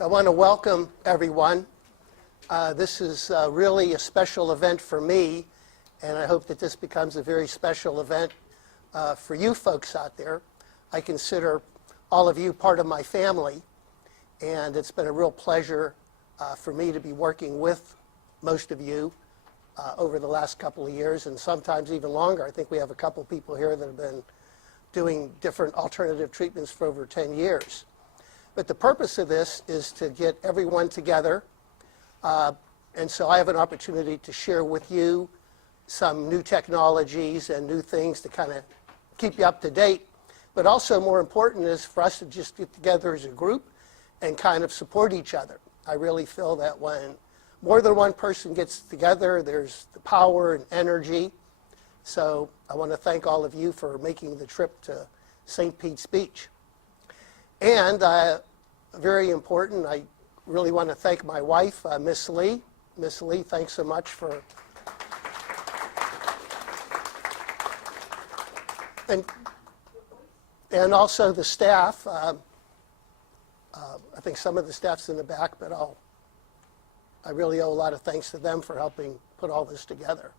I want to welcome everyone. This is really a special event for me, and I hope that this becomes a very special event for you folks out there. I consider all of you part of my family, and it's been a real pleasure for me to be working with most of you over the last couple of years, and sometimes even longer. I think we have a couple people here that have been doing different alternative treatments for over 10 years. But the purpose of this is to get everyone together, and so I have an opportunity to share with you some new technologies and new things to kind of keep you up to date. But also more important is for us to just get together as a group and kind of support each other. I really feel that when more than one person gets together, there's the power and energy. So I want to thank all of you for making the trip to St. Pete's Beach. And very important, I really want to thank my wife, Miss Lee. Miss Lee, thanks so much for... And also the staff. I think some of the staff's in the back, but I really owe a lot of thanks to them for helping put all this together.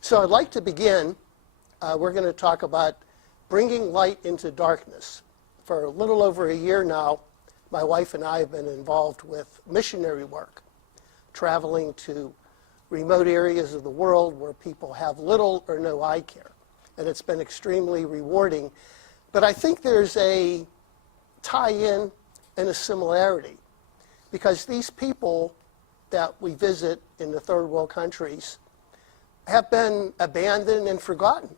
So I'd like to begin. We're going to talk about bringing light into darkness. For a little over a year now, my wife and I have been involved with missionary work, traveling to remote areas of the world where people have little or no eye care. And it's been extremely rewarding. But I think there's a tie-in and a similarity, because these people that we visit in the third world countries have been abandoned and forgotten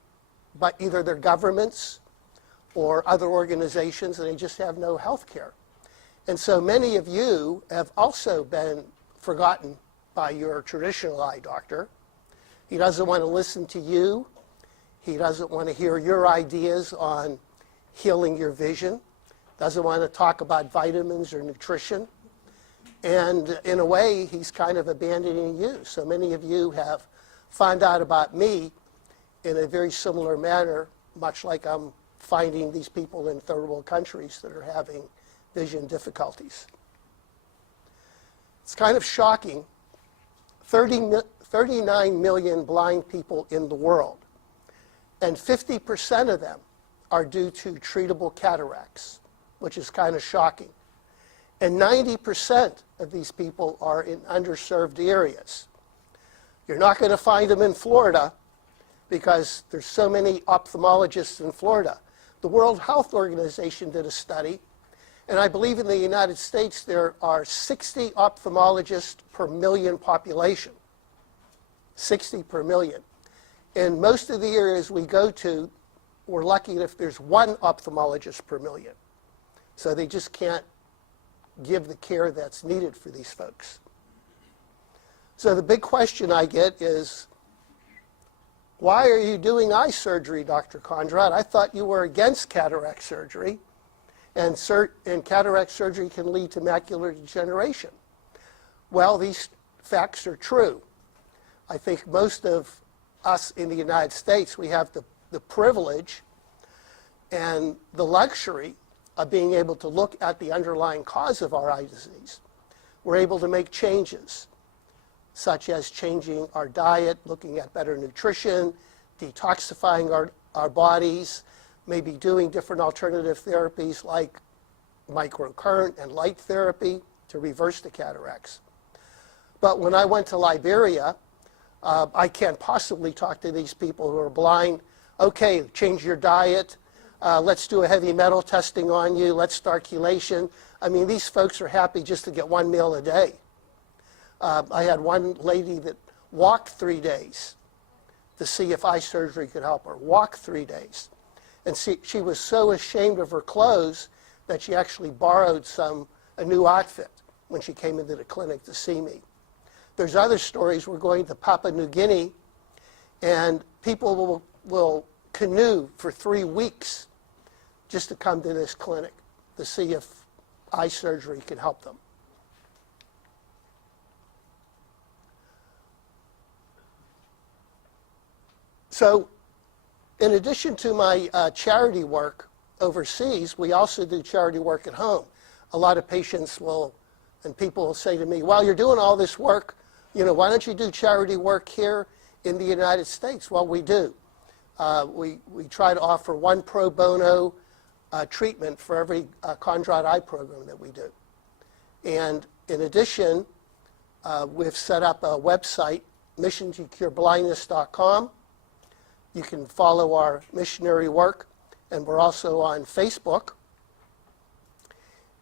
by either their governments or other organizations, and they just have no health care. And so many of you have also been forgotten by your traditional eye doctor. He doesn't want to listen to you. He doesn't want to hear your ideas on healing your vision. Doesn't want to talk about vitamins or nutrition. And in a way, he's kind of abandoning you. So many of you have found out about me in a very similar manner, much like I'm finding these people in third world countries that are having vision difficulties. It's kind of shocking. 39 million blind people in the world, and 50% of them are due to treatable cataracts, which is kind of shocking. And 90% of these people are in underserved areas. You're not going to find them in Florida because there's so many ophthalmologists in Florida. The World Health Organization did a study, and I believe in the United States there are 60 ophthalmologists per million population. 60 per million. In most of the areas we go to, we're lucky if there's one ophthalmologist per million. So they just can't give the care that's needed for these folks. So the big question I get is, why are you doing eye surgery, Dr. Kondrot? I thought you were against cataract surgery, and cataract surgery can lead to macular degeneration. Well, these facts are true. I think most of us in the United States, we have the privilege and the luxury of being able to look at the underlying cause of our eye disease. We're able to make changes, such as changing our diet, looking at better nutrition, detoxifying our bodies, maybe doing different alternative therapies like microcurrent and light therapy to reverse the cataracts. But when I went to Liberia, I can't possibly talk to these people who are blind. Okay, change your diet. Let's do a heavy metal testing on you. Let's start chelation. I mean, these folks are happy just to get one meal a day. I had one lady that walked 3 days to see if eye surgery could help her. Walked 3 days. And she was so ashamed of her clothes that she actually borrowed a new outfit when she came into the clinic to see me. There's other stories. We're going to Papua New Guinea, and people will canoe for 3 weeks just to come to this clinic to see if eye surgery can help them. So In addition to my charity work overseas, we also do charity work at home. A lot of patients and people will say to me, well, you're doing all this work, why don't you do charity work here in the United States? Well, we do. We try to offer one pro bono treatment for every Kondrot eye program that we do. And in addition, we've set up a website, missiontocureblindness.com. You can follow our missionary work, and we're also on Facebook.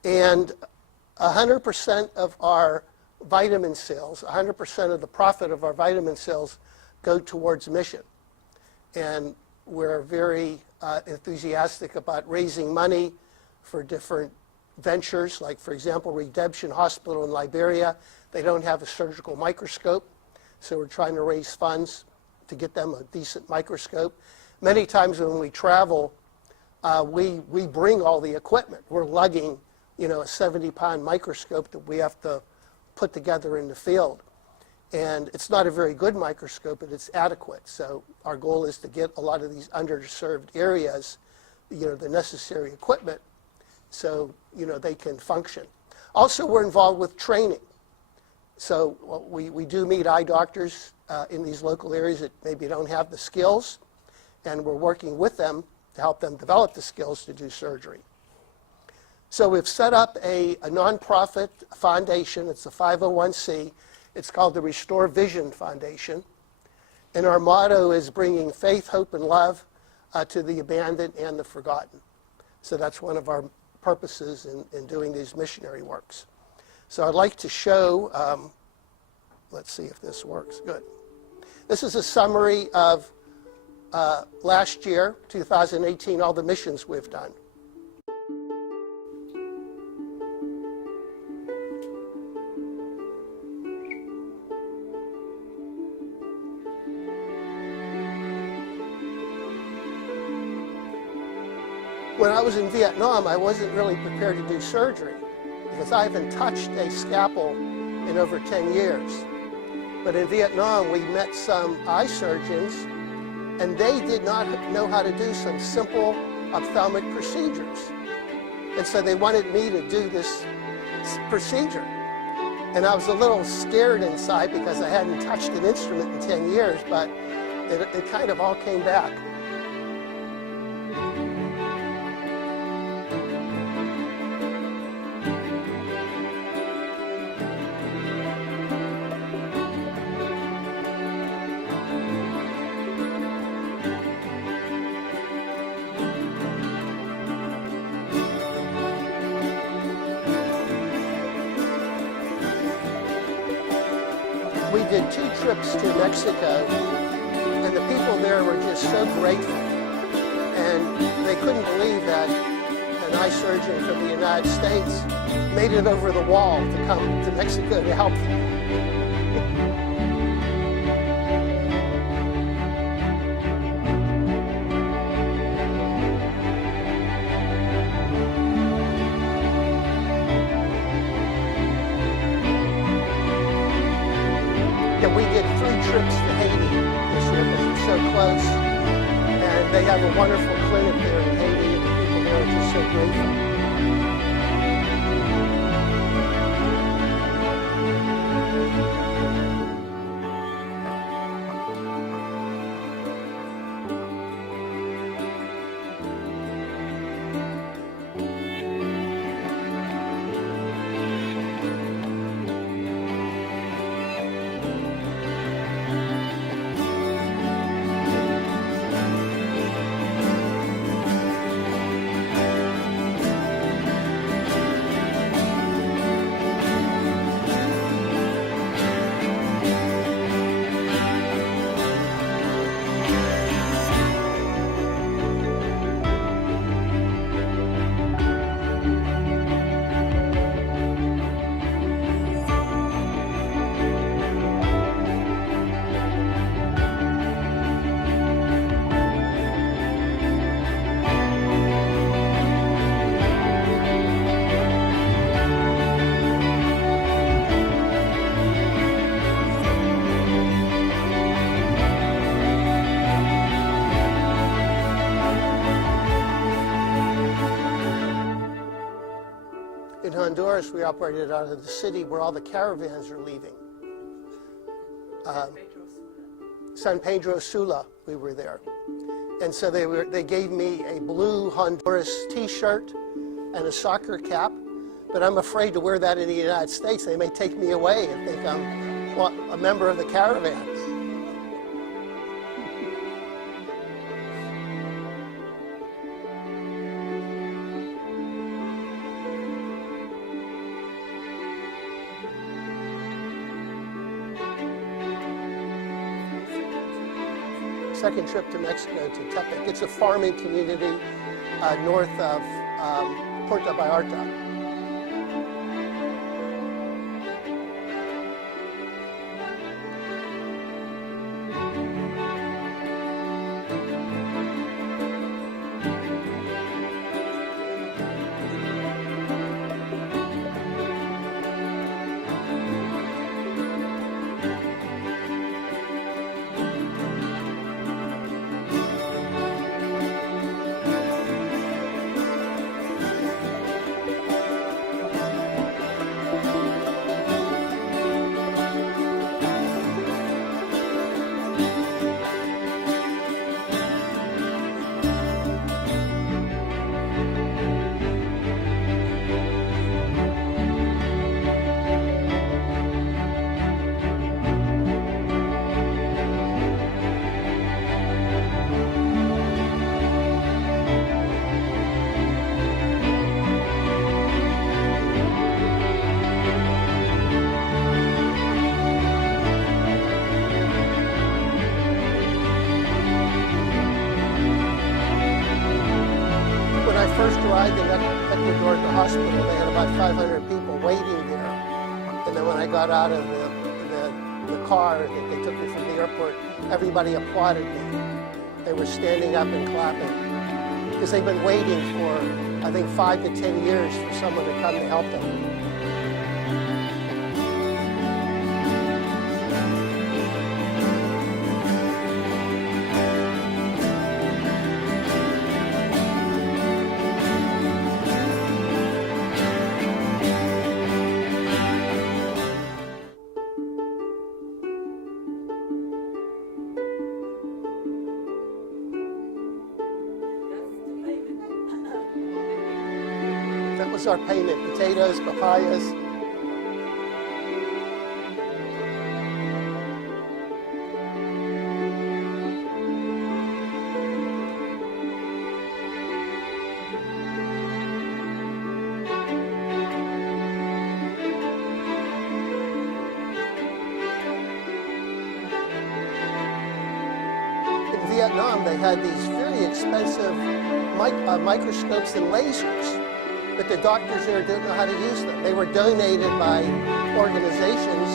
And 100% of our vitamin sales, 100% of the profit of our vitamin sales go towards mission. And we're very enthusiastic about raising money for different ventures, like, for example, Redemption Hospital in Liberia. They don't have a surgical microscope, so we're trying to raise funds to get them a decent microscope. Many times when we travel, we bring all the equipment. We're lugging, a 70-pound microscope that we have to put together in the field. And it's not a very good microscope, but it's adequate. So our goal is to get a lot of these underserved areas, the necessary equipment so, they can function. Also, we're involved with training. So we do meet eye doctors in these local areas that maybe don't have the skills, and we're working with them to help them develop the skills to do surgery. So we've set up a nonprofit foundation. It's a 501c. It's called the Restore Vision Foundation. And our motto is bringing faith, hope, and love to the abandoned and the forgotten. So that's one of our purposes in doing these missionary works. So I'd like to show, let's see if this works. Good. This is a summary of last year, 2018, all the missions we've done. When I was in Vietnam, I wasn't really prepared to do surgery because I haven't touched a scalpel in over 10 years. But in Vietnam, we met some eye surgeons, and they did not know how to do some simple ophthalmic procedures. And so they wanted me to do this procedure. And I was a little scared inside because I hadn't touched an instrument in 10 years, but it kind of all came back. We did 2 trips to Mexico, and the people there were just so grateful. And they couldn't believe that an eye surgeon from the United States made it over the wall to come to Mexico to help them. We did 3 trips to Haiti this year because it's so close, and they have a wonderful clinic there in Haiti, and the people there are just so grateful. In Honduras, we operated out of the city where all the caravans are leaving. San Pedro Sula, we were there. And so they gave me a blue Honduras t-shirt and a soccer cap, but I'm afraid to wear that in the United States. They may take me away and think I'm a member of the caravan. Second trip to Mexico, to Tepic. It's a farming community north of Puerto Vallarta. First arrived in Ecuador at the hospital, they had about 500 people waiting there. And then when I got out of the car that they took me from the airport, everybody applauded me. They were standing up and clapping because they've been waiting for, I think, 5 to 10 years for someone to come to help them. That was our payment, potatoes, papayas. In Vietnam, they had these very expensive microscopes and lasers. But the doctors there didn't know how to use them. They were donated by organizations,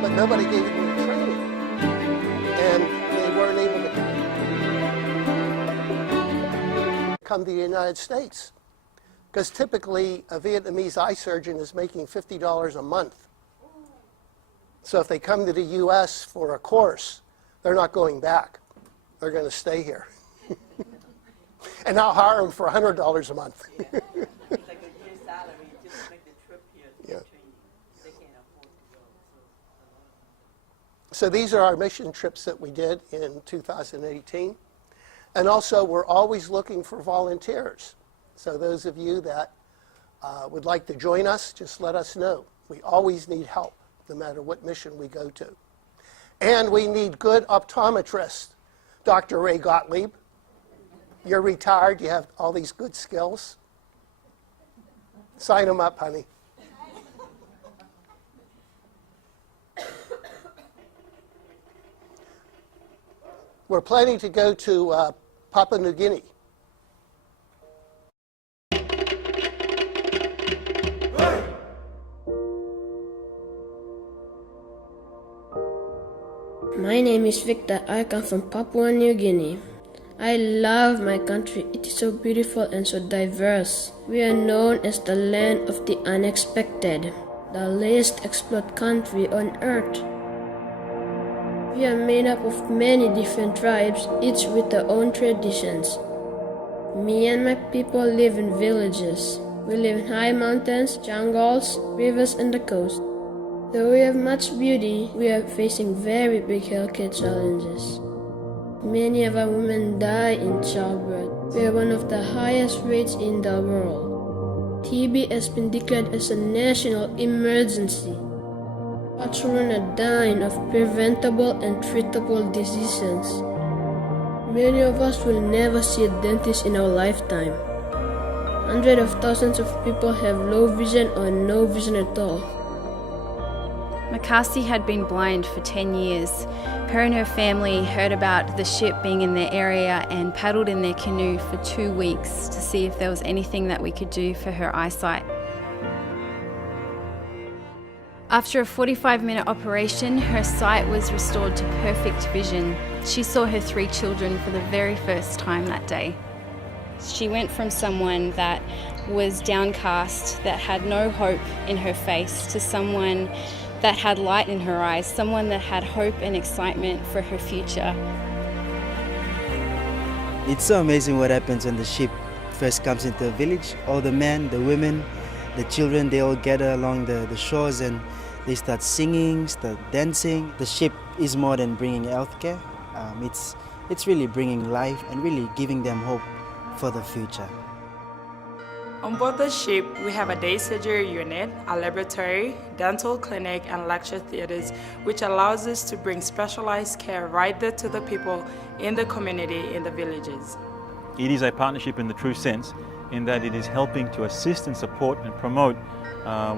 but nobody gave them the training. And they weren't able to come to the United States. Because typically, a Vietnamese eye surgeon is making $50 a month. So if they come to the US for a course, they're not going back. They're going to stay here. And I'll hire them for $100 a month. So these are our mission trips that we did in 2018. And also, we're always looking for volunteers. So those of you that would like to join us, just let us know. We always need help, no matter what mission we go to. And we need good optometrists. Dr. Ray Gottlieb, you're retired, you have all these good skills. Sign them up, honey. We're planning to go to Papua New Guinea. My name is Victor. I come from Papua New Guinea. I love my country. It is so beautiful and so diverse. We are known as the land of the unexpected, the least explored country on earth. We are made up of many different tribes, each with their own traditions. Me and my people live in villages. We live in high mountains, jungles, rivers, and the coast. Though we have much beauty, we are facing very big healthcare challenges. Many of our women die in childbirth. We have one of the highest rates in the world. TB has been declared as a national emergency. Our children are dying of preventable and treatable diseases. Many of us will never see a dentist in our lifetime. Hundreds of thousands of people have low vision or no vision at all. Makasi had been blind for 10 years. Her and her family heard about the ship being in their area and paddled in their canoe for 2 weeks to see if there was anything that we could do for her eyesight. After a 45-minute operation, her sight was restored to perfect vision. She saw her 3 children for the very first time that day. She went from someone that was downcast, that had no hope in her face, to someone that had light in her eyes, someone that had hope and excitement for her future. It's so amazing what happens when the ship first comes into a village. All the men, the women, the children, they all gather along the shores and they start singing, start dancing. The ship is more than bringing healthcare. It's really bringing life and really giving them hope for the future. On board the ship, we have a day surgery unit, a laboratory, dental clinic, and lecture theaters, which allows us to bring specialized care right there to the people in the community, in the villages. It is a partnership in the true sense, in that it is helping to assist and support and promote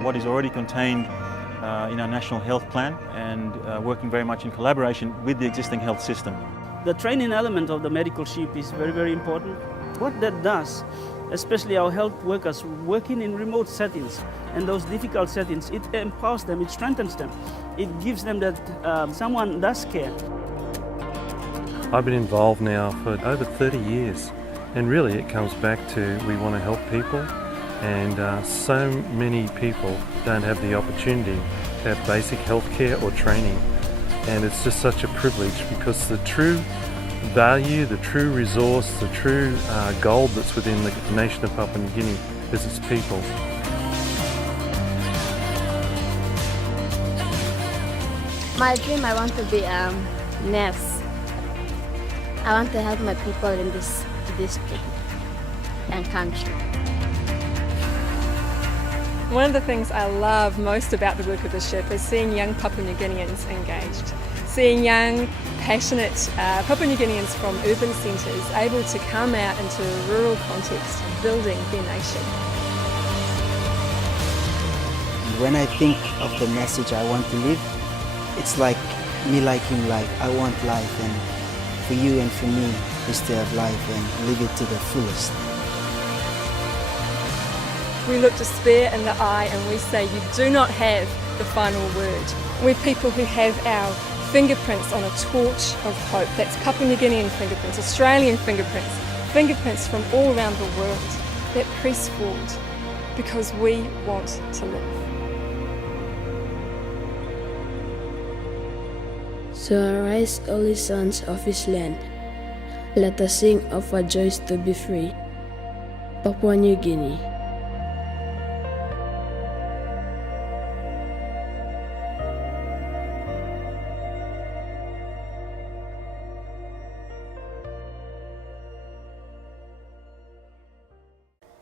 what is already contained in our national health plan, and working very much in collaboration with the existing health system. The training element of the medical ship is very, very important. What that does, especially our health workers working in remote settings and those difficult settings, it empowers them, it strengthens them. It gives them that someone does care. I've been involved now for over 30 years, and really it comes back to we want to help people, and so many people don't have the opportunity to have basic health care or training, and it's just such a privilege, because the true value, the true resource, the true gold that's within the nation of Papua New Guinea is its people. My dream, I want to be a nurse. I want to help my people in this district and country. One of the things I love most about the work of the ship is seeing young Papua New Guineans engaged. Seeing young, passionate Papua New Guineans from urban centres able to come out into a rural context, building their nation. When I think of the message I want to live, it's like me liking life. I want life, and for you and for me is to have life and live it to the fullest. We look despair in the eye and we say, you do not have the final word. We're people who have our fingerprints on a torch of hope. That's Papua New Guinean fingerprints, Australian fingerprints, fingerprints from all around the world that press forward because we want to live. So arise, only sons of his land. Let us sing of our joys to be free. Papua New Guinea.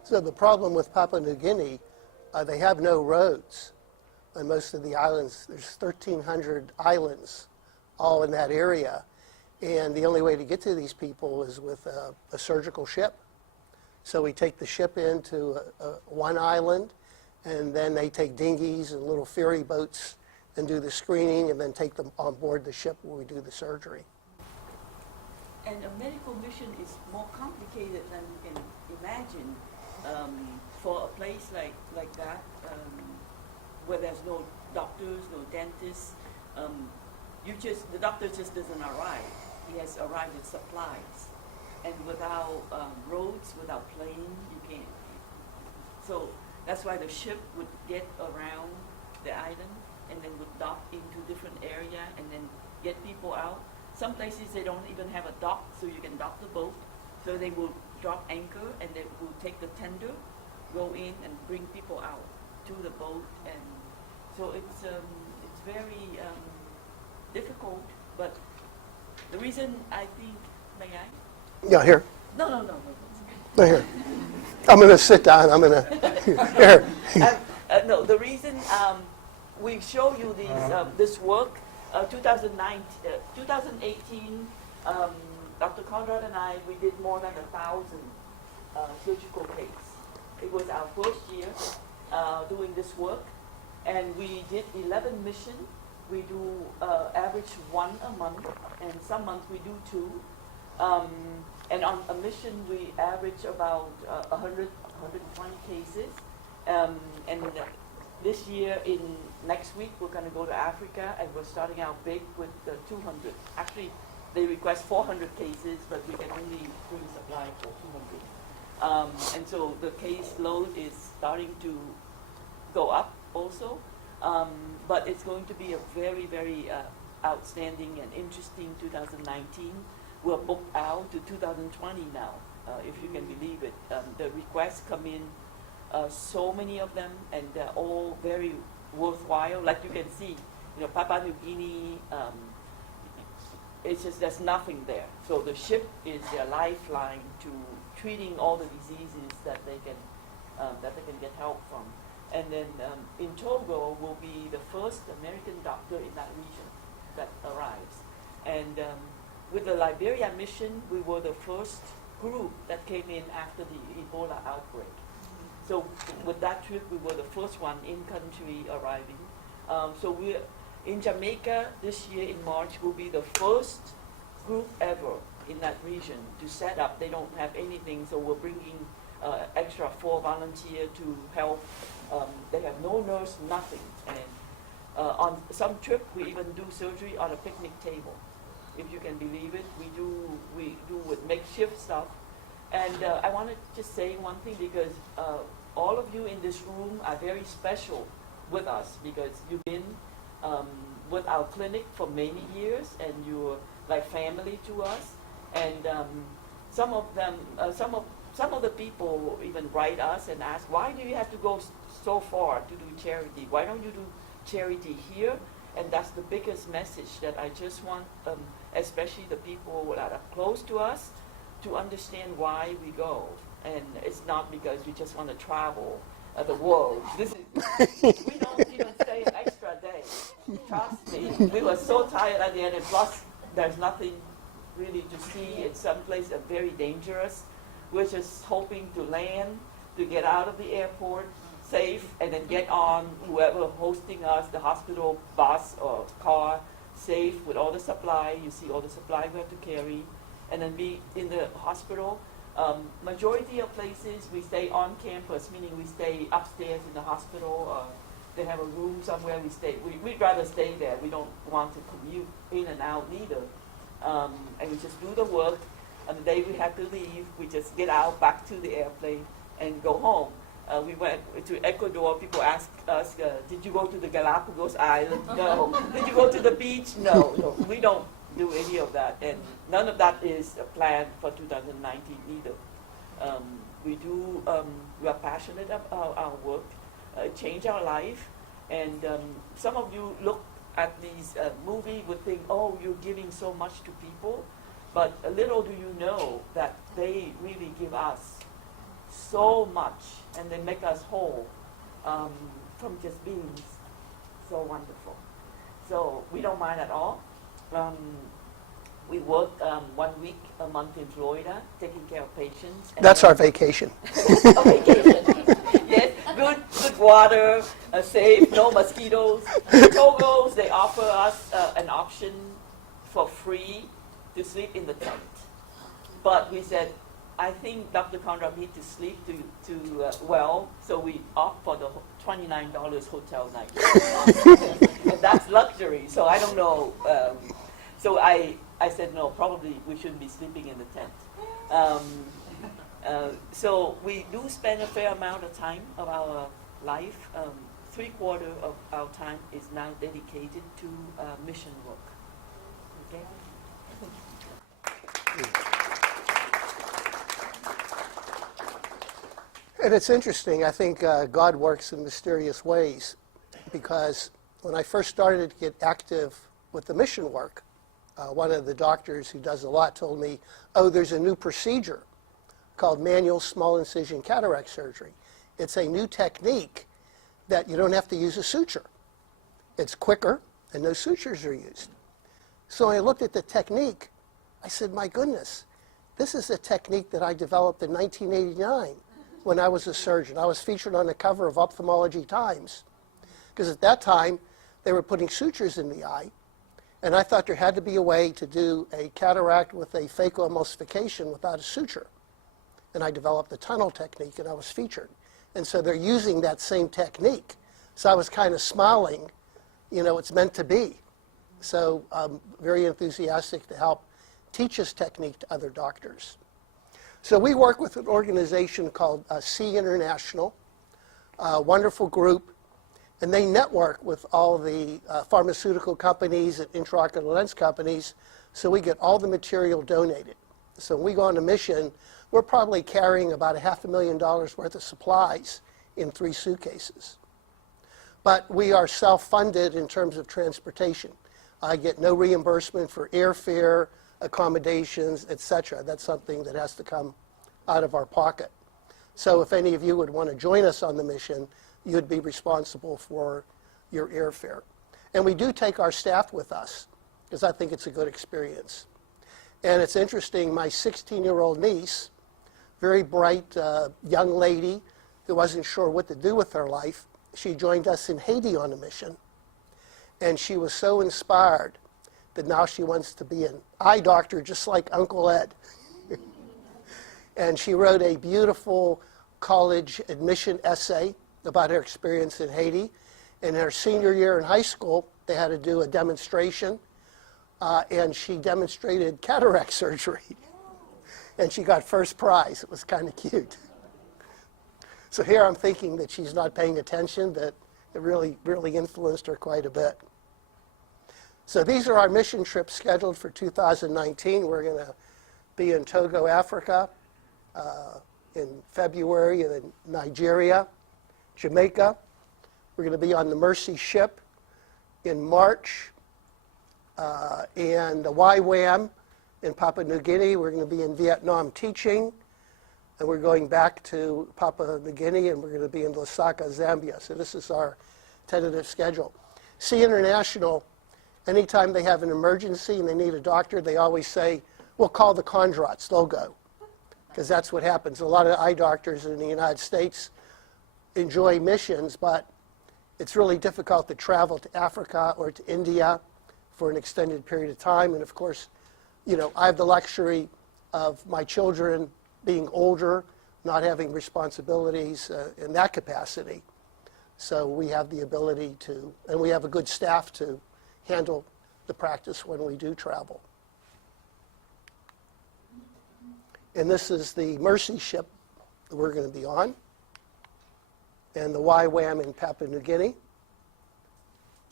So the problem with Papua New Guinea, they have no roads. On most of the islands, there's 1,300 islands all in that area. And the only way to get to these people is with a surgical ship. So we take the ship into one island, and then they take dinghies and little ferry boats and do the screening, and then take them on board the ship where we do the surgery. And a medical mission is more complicated than you can imagine. For a place like that, where there's no doctors, no dentists, the doctor just doesn't arrive. He has arrived with supplies, and without roads, without plane, you can't. So that's why the ship would get around the island and then would dock into different area and then get people out. Some places they don't even have a dock, so you can dock the boat. So they will drop anchor and they will take the tender go in and bring people out to the boat, and so it's very difficult. But the reason I think, may I? Yeah, here. No. No, here. I'm going to sit down. I'm going to, here. No, the reason we show you these, this work, 2018, Dr. Kondrot and I, we did more than 1,000 surgical cases. It was our first year doing this work, and we did 11 missions. We do average 1 a month, and some months we do 2. And on a mission, we average about 100, 120 cases. And this year, next week, we're going to go to Africa, and we're starting out big with 200. Actually, they request 400 cases, but we can only bring supply for 200. And so the case load is starting to go up also. But it's going to be a very, very outstanding and interesting 2019. We're booked out to 2020 now, if you can believe it. The requests come in, so many of them, and they're all very worthwhile. Like you can see, Papua New Guinea, it's just there's nothing there. So the ship is their lifeline to treating all the diseases that they can get help from. And then in Togo will be the first American doctor in that region that arrives. And with the Liberia mission, we were the first group that came in after the Ebola outbreak. So with that trip, we were the first one in country arriving. So we're in Jamaica this year in March. Will be the first group ever in that region to set up. They don't have anything, so we're bringing extra 4 volunteers to help. They have no nurse, nothing. And on some trip, we even do surgery on a picnic table. If you can believe it, we do with makeshift stuff. And I want to just say one thing, because all of you in this room are very special with us, because you've been with our clinic for many years, and you're like family to us. And some of the people even write us and ask, why do you have to go so far to do charity? Why don't you do charity here? And that's the biggest message that I just want, especially the people that are close to us, to understand why we go. And it's not because we just want to travel the world. We don't even stay an extra day. Trust me. We were so tired at the end, and plus there's nothing really to see. It's someplace that's very dangerous. We're just hoping to land, to get out of the airport safe, and then get on whoever hosting us, the hospital bus or car, safe with all the supply. You see all the supply we have to carry, and then be in the hospital. Majority of places we stay on campus, meaning we stay upstairs in the hospital. They have a room somewhere we stay. We'd rather stay there. We don't want to commute in and out either. And we just do the work. On the day we have to leave, we just get out back to the airplane and go home. We went to Ecuador. People asked us, did you go to the Galapagos Island? No. Did you go to the beach? No. We don't do any of that. And none of that is planned for 2019 either. We are passionate about our work. It changed our life. And some of you look at these movies would think, oh, you're giving so much to people. But little do you know that they really give us so much, and they make us whole from just being so wonderful. So we don't mind at all. We work 1 week a month in Florida, taking care of patients. That's our vacation. A vacation. Yes, good water, safe, no mosquitoes. Togos, they offer us an option for free to sleep in the tent. But we said, I think Dr. Kondrot needs to sleep well, so we opt for the $29 hotel night. And that's luxury, so I don't know. So I said, no, probably we shouldn't be sleeping in the tent. So we do spend a fair amount of time of our life. 3/4 of our time is now dedicated to mission work. Okay? And it's interesting. I think God works in mysterious ways, because when I first started to get active with the mission work, one of the doctors who does a lot told me, oh, there's a new procedure called manual small incision cataract surgery. It's a new technique that you don't have to use a suture. It's quicker and no sutures are used. So I looked at the technique. I said, my goodness, this is a technique that I developed in 1989 when I was a surgeon. I was featured on the cover of Ophthalmology Times, because at that time they were putting sutures in the eye, and I thought there had to be a way to do a cataract with a phacoemulsification without a suture. And I developed the tunnel technique, and I was featured. And so they're using that same technique. So I was kind of smiling, you know, it's meant to be. So I'm very enthusiastic to help teach this technique to other doctors. So we work with an organization called C International, a wonderful group, and they network with all the pharmaceutical companies and intraocular lens companies, so we get all the material donated. So when we go on a mission, we're probably carrying about $500,000 worth of supplies in 3 suitcases. But we are self-funded in terms of transportation. I get no reimbursement for airfare, accommodations, etc. That's something that has to come out of our pocket. So if any of you would want to join us on the mission, you'd be responsible for your airfare. And we do take our staff with us, because I think it's a good experience. And it's interesting, my 16-year-old niece, very bright young lady who wasn't sure what to do with her life, she joined us in Haiti on a mission. And she was so inspired that now she wants to be an eye doctor just like Uncle Ed. And she wrote a beautiful college admission essay about her experience in Haiti. In her senior year in high school, they had to do a demonstration, and she demonstrated cataract surgery. And she got first prize. It was kind of cute. So here I'm thinking that she's not paying attention, that it really influenced her quite a bit. So these are our mission trips scheduled for 2019. We're going to be in Togo, Africa, in February, and in Nigeria, Jamaica. We're going to be on the Mercy ship in March, and the YWAM in Papua New Guinea. We're going to be in Vietnam teaching, and we're going back to Papua New Guinea, and we're going to be in Lusaka, Zambia. So this is our tentative schedule. C International, anytime they have an emergency and they need a doctor, they always say, we'll call the Kondrots, they'll go. Because that's what happens. A lot of eye doctors in the United States enjoy missions, but it's really difficult to travel to Africa or to India for an extended period of time. And of course, you know, I have the luxury of my children being older, not having responsibilities in that capacity. So we have the ability to, and we have a good staff to handle the practice when we do travel. And this is the Mercy ship that we're going to be on, and the YWAM in Papua New Guinea.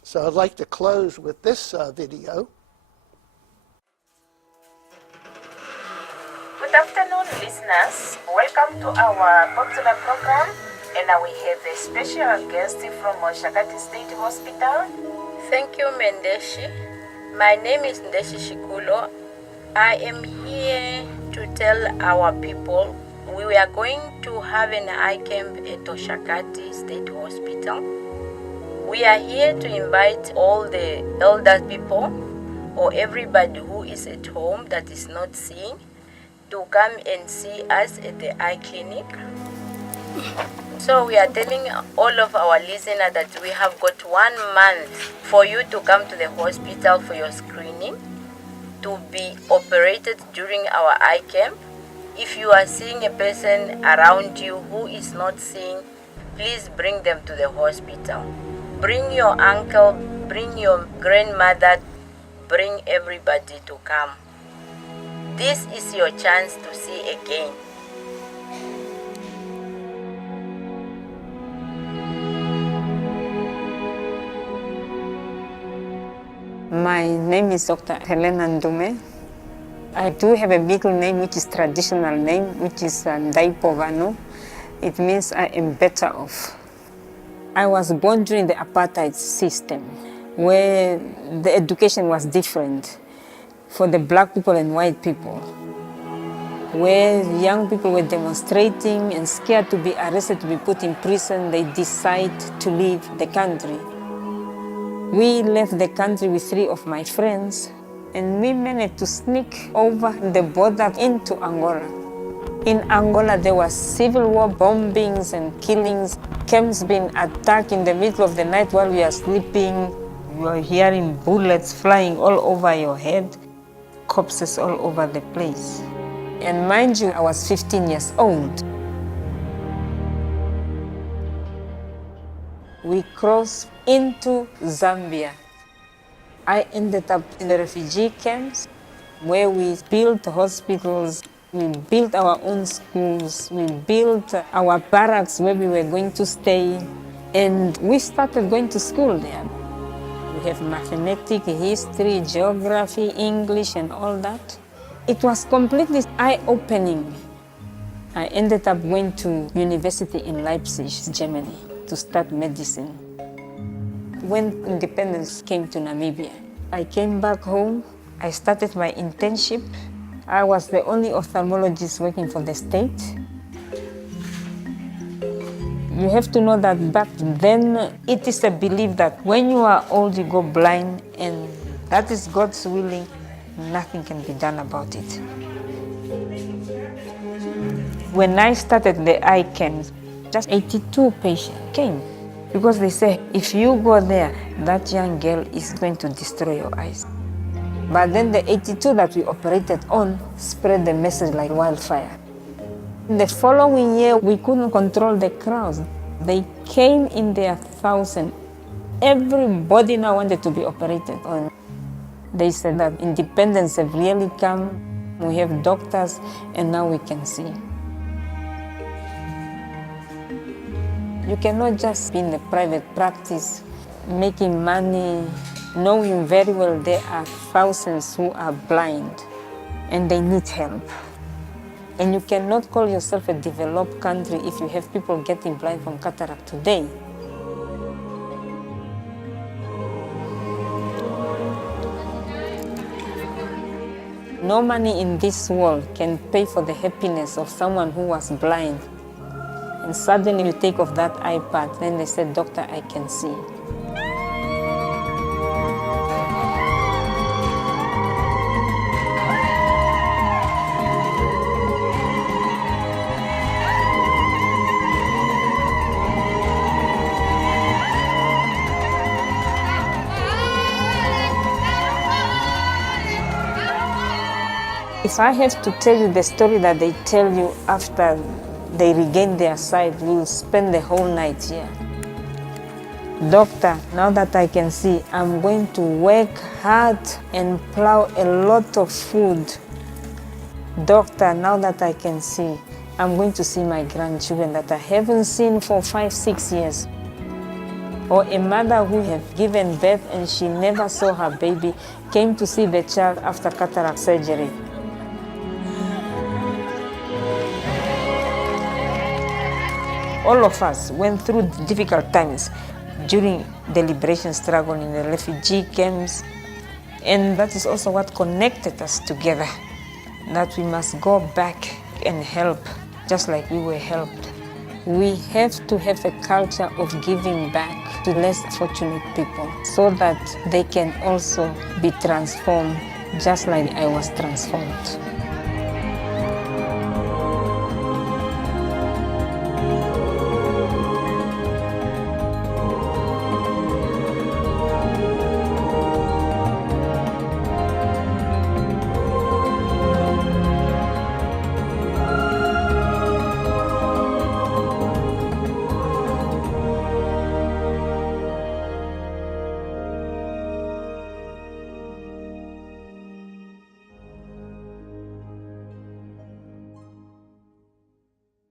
So I'd like to close with this video. Good afternoon, listeners. Welcome to our popular program, and we have a special guest from Shakati State Hospital. Thank you, Mendeshi. My name is Ndeshi Shikulo. I am here to tell our people we are going to have an eye camp at Shakati State Hospital. We are here to invite all the elder people or everybody who is at home that is not seeing to come and see us at the eye clinic. So we are telling all of our listeners that we have got 1 month for you to come to the hospital for your screening, to be operated during our eye camp. If you are seeing a person around you who is not seeing, please bring them to the hospital. Bring your uncle, bring your grandmother, bring everybody to come. This is your chance to see again. My name is Dr. Helena Ndume. I do have a middle name, which is traditional name, which is Ndaipovano. it means I am better off. I was born during the apartheid system, where the education was different for the black people and white people, where young people were demonstrating and scared to be arrested, to be put in prison. They decide to leave the country. We left the country with 3 of my friends, and we managed to sneak over the border into Angola. In Angola, there was civil war, bombings and killings, camps being attacked in the middle of the night while we are sleeping. You are hearing bullets flying all over your head, corpses all over the place. And mind you, I was 15 years old. We crossed into Zambia. I ended up in the refugee camps where we built hospitals, we built our own schools, we built our barracks where we were going to stay, and we started going to school there. We have mathematics, history, geography, English, and all that. It was completely eye-opening. I ended up going to university in Leipzig, Germany, to start medicine. When independence came to Namibia, I came back home. I started my internship. I was the only ophthalmologist working for the state. You have to know that back then, it is a belief that when you are old, you go blind, and that is God's willing. Nothing can be done about it. When I started the eye camp, just 82 patients came because they say, if you go there, that young girl is going to destroy your eyes. But then the 82 that we operated on spread the message like wildfire. The following year, we couldn't control the crowds. They came in their thousands. Everybody now wanted to be operated on. They said that independence have really come. We have doctors, and now we can see. You cannot just be in the private practice, making money, knowing very well there are thousands who are blind, and they need help. And you cannot call yourself a developed country if you have people getting blind from cataract today. No money in this world can pay for the happiness of someone who was blind. And suddenly you take off that iPad, then they said, "Doctor, I can see." If I have to tell you the story that they tell you after they regain their sight, we'll spend the whole night here. Doctor, now that I can see, I'm going to work hard and plow a lot of food. Doctor, now that I can see, I'm going to see my grandchildren that I haven't seen for 5-6 years. Or a mother who has given birth and she never saw her baby, came to see the child after cataract surgery. All of us went through difficult times during the liberation struggle in the refugee camps. And that is also what connected us together, that we must go back and help, just like we were helped. We have to have a culture of giving back to less fortunate people so that they can also be transformed, just like I was transformed.